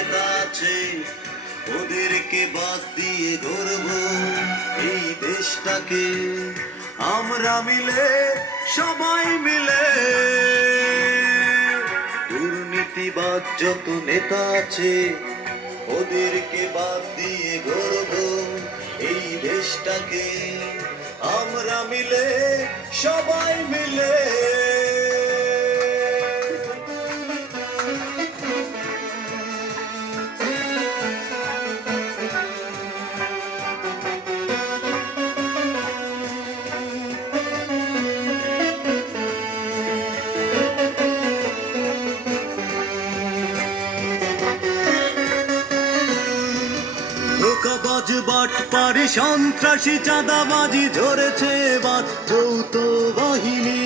নেতা আছে, ওদেরকে বাদ দিয়ে গর্ব এই দেশটাকে। আমরা মিলে, সবাই মিলে, দুর্নীতিবাজ যত নেতা আছে ওদেরকে বাদ দিয়ে গর্ব এই দেশটাকে। আমরা মিলে, সবাই মিলে, ধোঁকাবাজ বাটপারি সন্ত্রাসী চাঁদাবাজি ঝরেছে এবার যৌথ বাহিনী।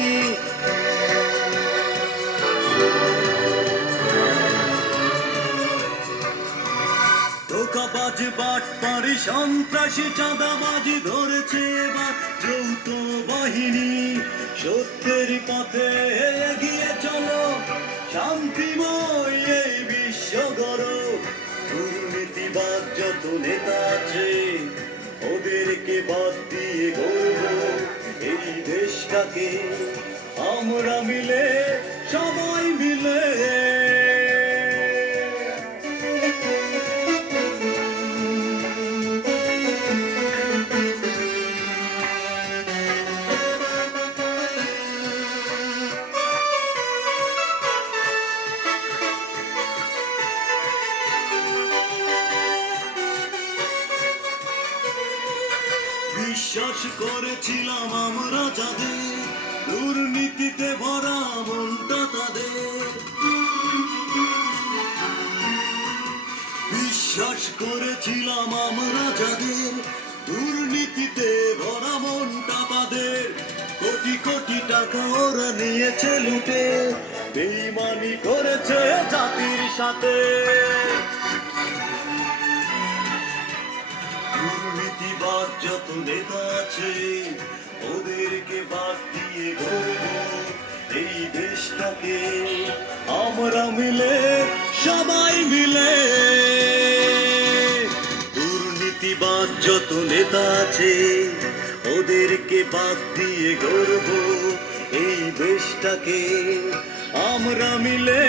ধোঁকাবাজ বাটপারি সন্ত্রাসী চাঁদাবাজি ধরেছে এবার যৌথ বাহিনী। সত্যের পথে এগিয়ে চলো, শান্তিময় এই বিশ্ব গড়ো। দুর্নীতিবাজ যত নেতা আছে ওদেরকে বাদ দিয়ে গড়ব এই দেশটাকে। আমরা মিলে, সবাই মিলে, বিশ্বাস করেছিলাম আমরা যাদের, দুর্নীতিতে ভরা মনটা তাদের। বিশ্বাস করেছিলাম আমরা যাদের, দুর্নীতিতে ভরা মনটা তাদের। কোটি কোটি টাকা ওরা নিয়েছে লুটে, বেঈমানি করেছে জাতির সাথে। দুর্নীতিবাজ যত নেতা আছে ওদেরকে বাদ দিয়ে গড়ব এই দেশটাকে। আমরা মিলে, সবাই মিলে, দুর্নীতিবাজ যত নেতা আছে ওদেরকে বাদ দিয়ে গড়ব এই দেশটাকে। আমরা মিলে,